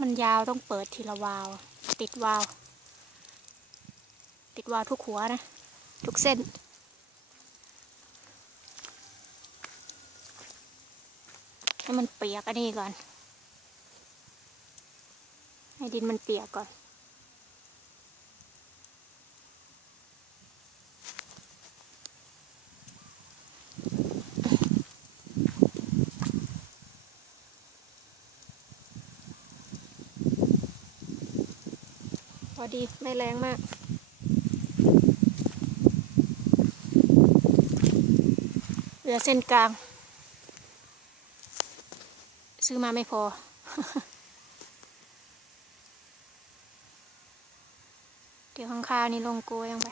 มันยาวต้องเปิดทีละวาว ติดวาว ติดวาวทุกหัวนะ ทุกเส้น ให้มันเปียกอันนี้ก่อน ให้ดินมันเปียกก่อน พอดีไม่แรงมากเหลือเส้นกลาง ซื้อมาไม่พอ เดี๋ยวข้างคาวนี่ลงโกยลงไป